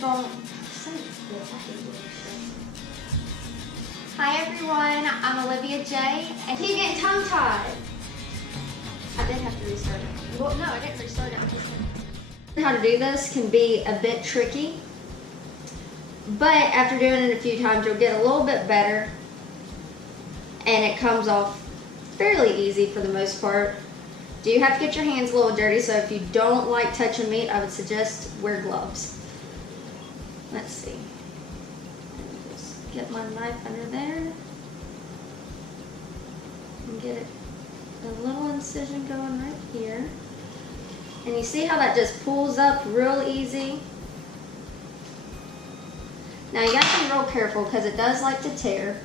Bon. Hi everyone, I'm Olivia J. And keep getting tongue tied. I did have to restart it. Well, no, I didn't restart it. How to do this can be a bit tricky, but after doing it a few times, you'll get a little bit better, and it comes off fairly easy for the most part. Do you have to get your hands a little dirty, so if you don't like touching meat, I would suggest wear gloves. Let's see. Just get my knife under there and get it a little incision going right here. And you see how that just pulls up real easy? Now you gotta be real careful because it does like to tear.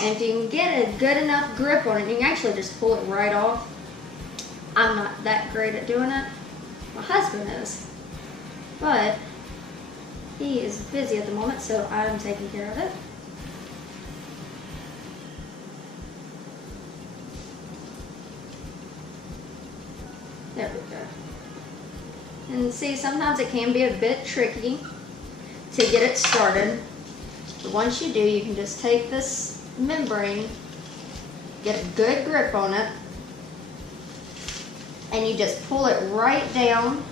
And if you can get a good enough grip on it, you can actually just pull it right off. I'm not that great at doing it. My husband is. But he is busy at the moment, so I'm taking care of it. There we go. And see, sometimes it can be a bit tricky to get it started. But once you do, you can just take this membrane, get a good grip on it, and you just pull it right down,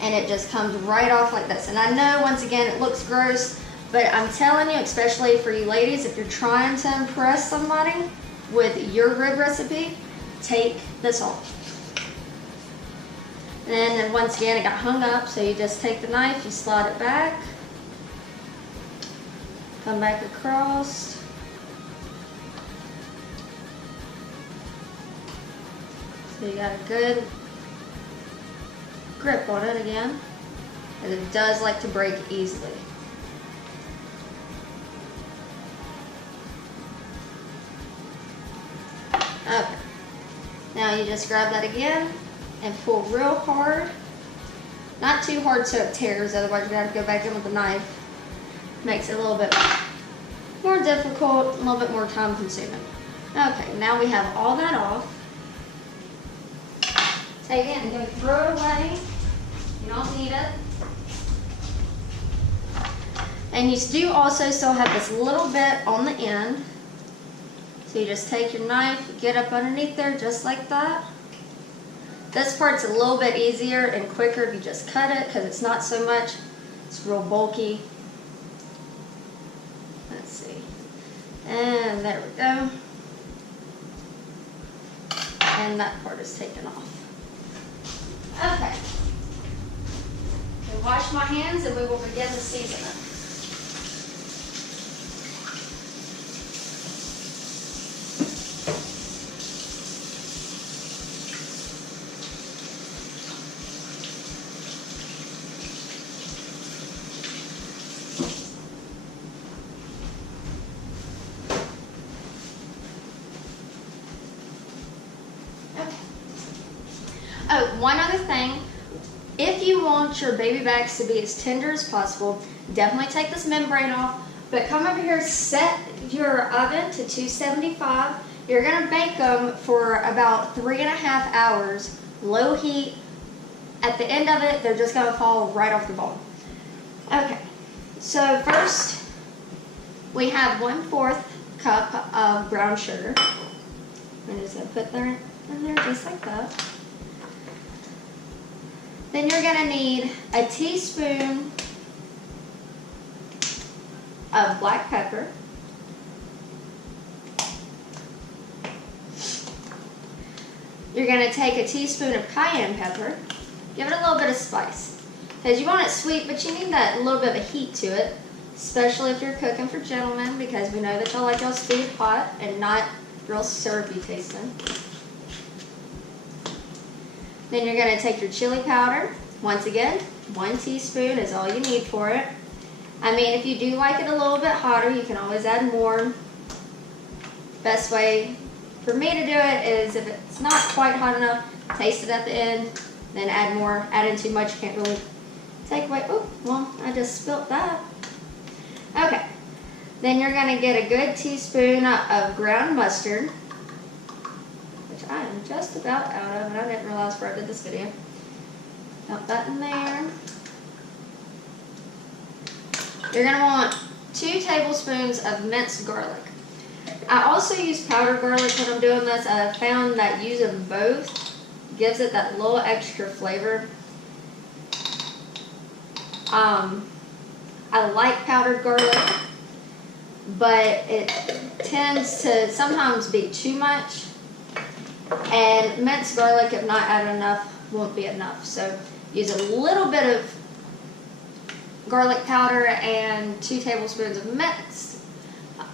and it just comes right off like this. And I know, once again, it looks gross, but I'm telling you, especially for you ladies, if you're trying to impress somebody with your rib recipe, take this off. And then once again, it got hung up, so you just take the knife, you slide it back, come back across. So you got a good grip on it again, and it does like to break easily. Okay, now you just grab that again and pull real hard. Not too hard so it tears, otherwise you're going to have to go back in with the knife. Makes it a little bit more difficult, a little bit more time consuming. Okay, now we have all that off. Take it and go throw it away. You don't need it. And you do also still have this little bit on the end. So you just take your knife, get up underneath there just like that. This part's a little bit easier and quicker if you just cut it because it's not so much. It's real bulky. Let's see. And there we go. And that part is taken off. Okay. So wash my hands and we will begin to season it. Oh, one other thing, if you want your baby backs to be as tender as possible, definitely take this membrane off, but come over here, set your oven to 275. You're gonna bake them for about 3.5 hours, low heat. At the end of it, they're just gonna fall right off the bone. Okay, so first, we have 1/4 cup of brown sugar. I'm just gonna put that in there just like that. Then you're going to need a teaspoon of black pepper. You're going to take a teaspoon of cayenne pepper. Give it a little bit of spice. Because you want it sweet, but you need that little bit of heat to it, especially if you're cooking for gentlemen, because we know that y'all like y'all's food hot and not real syrupy tasting. Then you're going to take your chili powder. Once again, 1 teaspoon is all you need for it. I mean, if you do like it a little bit hotter, you can always add more. Best way for me to do it is if it's not quite hot enough, taste it at the end, then add more. Adding too much, you can't really take away. Oh, well, I just spilt that. Okay. Then you're going to get a good teaspoon of ground mustard. I am just about out of, and I didn't realize before I did this video. Dump that in there. you're going to want 2 tablespoons of minced garlic. I also use powdered garlic when I'm doing this. I found that using both gives it that little extra flavor. I like powdered garlic, but it tends to sometimes be too much, and minced garlic, if not added enough, won't be enough. So use a little bit of garlic powder and 2 tablespoons of minced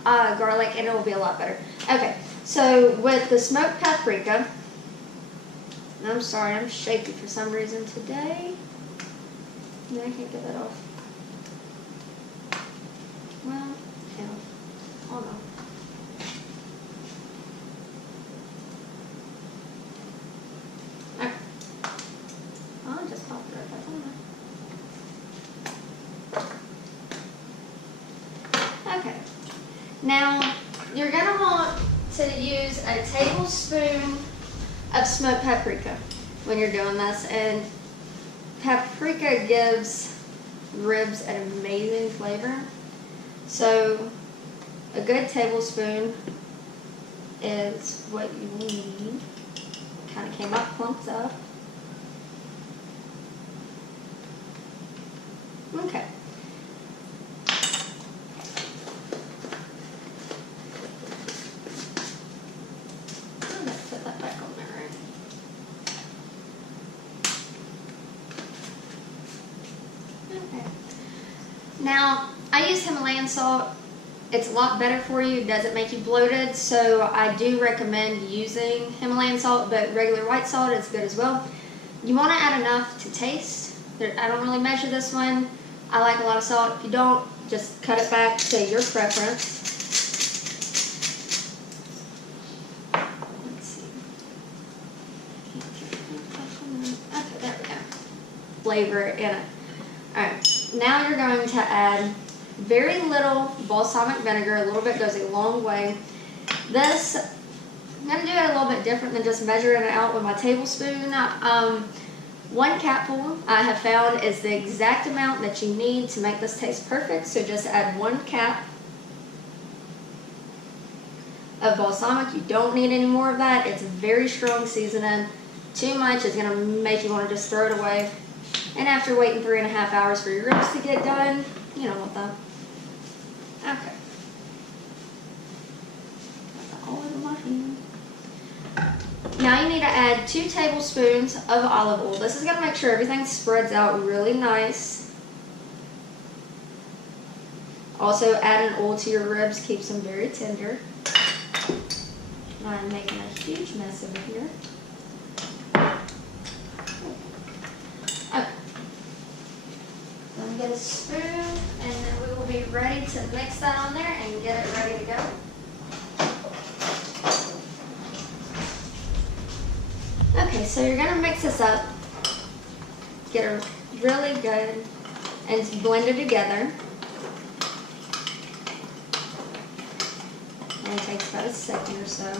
garlic, and it will be a lot better. Okay, so with the smoked paprika, I'm sorry, I'm shaky for some reason today. I can't get that off. Well, yeah, hold on. Okay. Oh, it just popped right back on there. Okay. Now, you're going to want to use a tablespoon of smoked paprika when you're doing this, and paprika gives ribs an amazing flavor. So a good tablespoon is what you will need. Kind of came up clumps up. Okay. I'm going to put that back on there, right? Okay. Now, I use Himalayan salt. It's a lot better for you. It doesn't make you bloated, so I do recommend using Himalayan salt, but regular white salt is good as well. You want to add enough to taste. I don't really measure this one. I like a lot of salt. If you don't, just cut it back to your preference. Let's see. Okay, there we go. Flavor in it. Alright, now you're going to add very little balsamic vinegar. A little bit goes a long way. This, I'm going to do it a little bit different than just measuring it out with my tablespoon. 1 capful I have found is the exact amount that you need to make this taste perfect. So just add 1 cap of balsamic. You don't need any more of that. It's a very strong seasoning. Too much is going to make you want to just throw it away. And after waiting 3.5 hours for your ribs to get done, you don't want that. Okay. Got that all over my hand. Now you need to add 2 tablespoons of olive oil. This is going to make sure everything spreads out really nice. Also, adding oil to your ribs keeps them very tender. I'm making a huge mess over here. Okay. Let me get a spoon, and then we will be ready to mix that on there and get it ready to go. Okay, so you're going to mix this up, get it really good, and blend it together. It only takes about a second or so.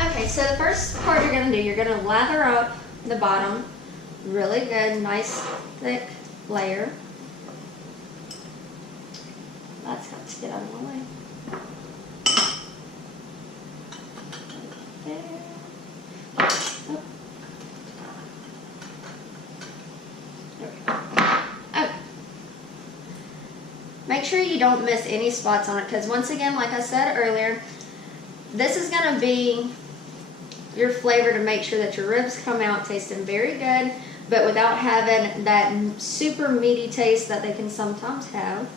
Okay, so the first part you're going to do, you're going to lather up the bottom really good, nice thick layer. That's got to get out of my way. There. Oh. There we go. Okay. Make sure you don't miss any spots on it, because once again, like I said earlier, this is going to be your flavor to make sure that your ribs come out tasting very good, but without having that super meaty taste that they can sometimes have.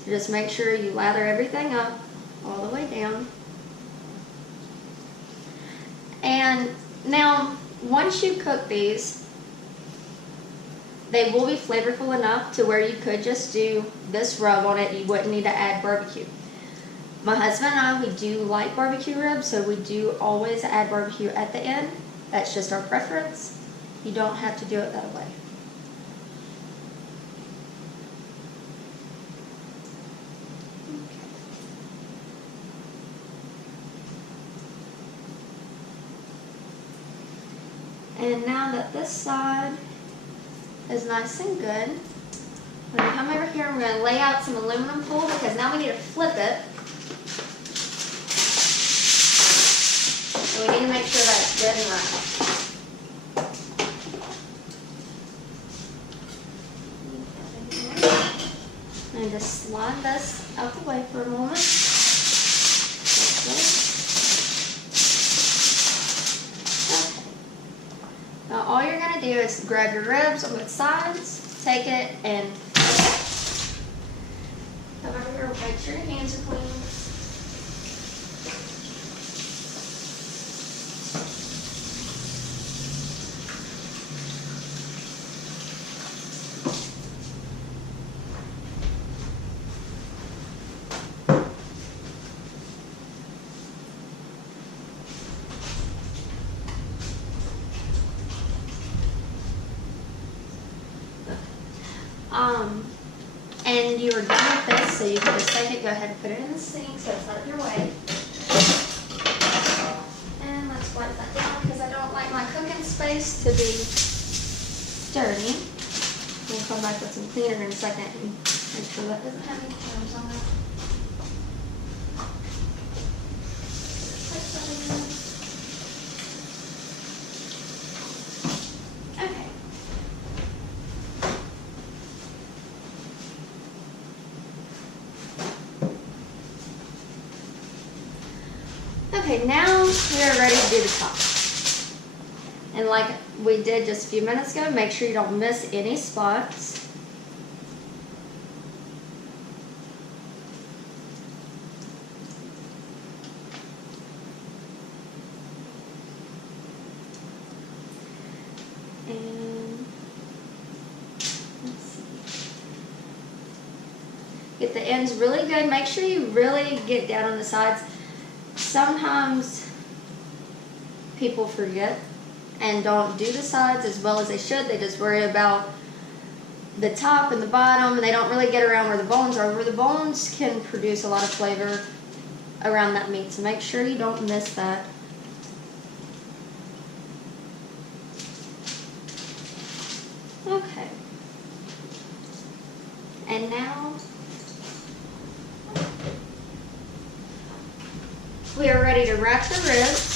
So just make sure you lather everything up all the way down. And now, once you cook these, they will be flavorful enough to where you could just do this rub on it. You wouldn't need to add barbecue. My husband and I, we do like barbecue ribs, so we do always add barbecue at the end. That's just our preference. You don't have to do it that way. And now that this side is nice and good, I'm going to come over here and we're going to lay out some aluminum foil because now we need to flip it. And we need to make sure that it's good and right. And just slide this out the way for a moment. Now all you're going to do is grab your ribs on both sides, take it, and come over here, make sure your hands are clean. And you are done with this, so you can just take it, go ahead and put it in the sink so it's out of your way. And let's wipe that down because I don't like my cooking space to be dirty. We'll come back with some cleaner in a second and make sure that doesn't have any crumbs on it. Okay. Okay, now we are ready to do the top. And like we did just a few minutes ago, make sure you don't miss any spots. And let's see. Get the ends really good. Make sure you really get down on the sides. Sometimes people forget and don't do the sides as well as they should. They just worry about the top and the bottom, and they don't really get around where the bones are. Where the bones can produce a lot of flavor around that meat, so make sure you don't miss that. Okay. And now we are ready to wrap the ribs.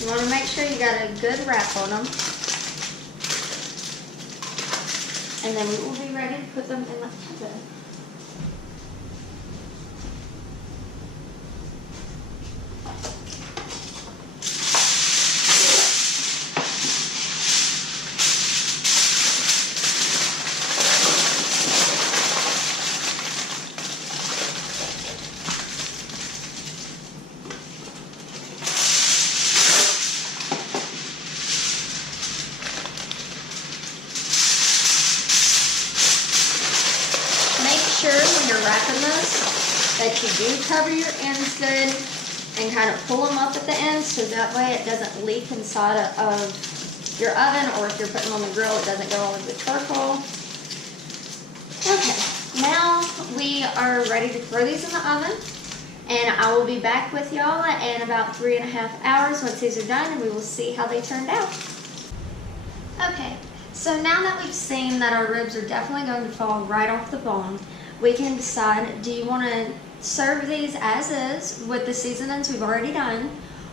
You want to make sure you got a good wrap on them. And then we will be ready to put them in the oven. Sure when you're wrapping this that you do cover your ends good and kind of pull them up at the end so that way it doesn't leak inside of your oven, or if you're putting them on the grill it doesn't go all over the charcoal. Okay, now we are ready to throw these in the oven, and I will be back with y'all in about 3.5 hours once these are done, and we will see how they turned out. Okay, so now that we've seen that our ribs are definitely going to fall right off the bone, we can decide, do you want to serve these as is with the seasonings we've already done,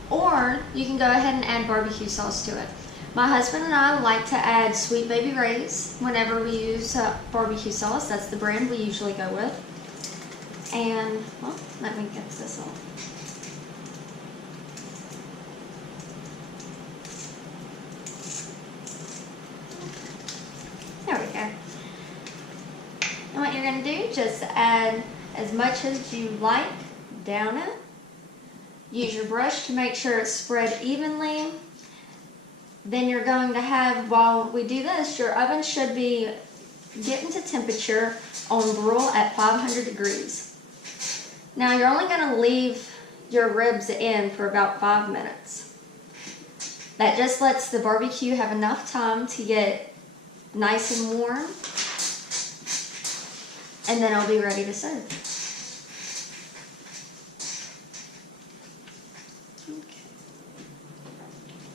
or you can go ahead and add barbecue sauce to it. My husband and I like to add Sweet Baby Ray's whenever we use barbecue sauce. That's the brand we usually go with. And, well, let me get this off. There we go. And what you're going to do, just add as much as you like down it. Use your brush to make sure it's spread evenly. Then you're going to have, while we do this, your oven should be getting to temperature on broil at 500 degrees. Now you're only going to leave your ribs in for about 5 minutes. That just lets the barbecue have enough time to get nice and warm, and then it'll be ready to serve.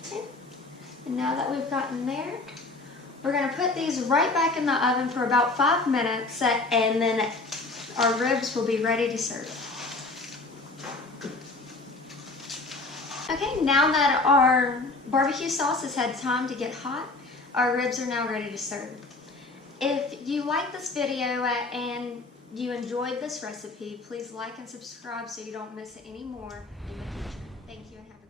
Okay. And now that we've gotten there, we're going to put these right back in the oven for about 5 minutes, and then our ribs will be ready to serve. Okay, now that our barbecue sauce has had time to get hot, our ribs are now ready to serve. If you like this video and you enjoyed this recipe, please like and subscribe so you don't miss any more in the future. Thank you and have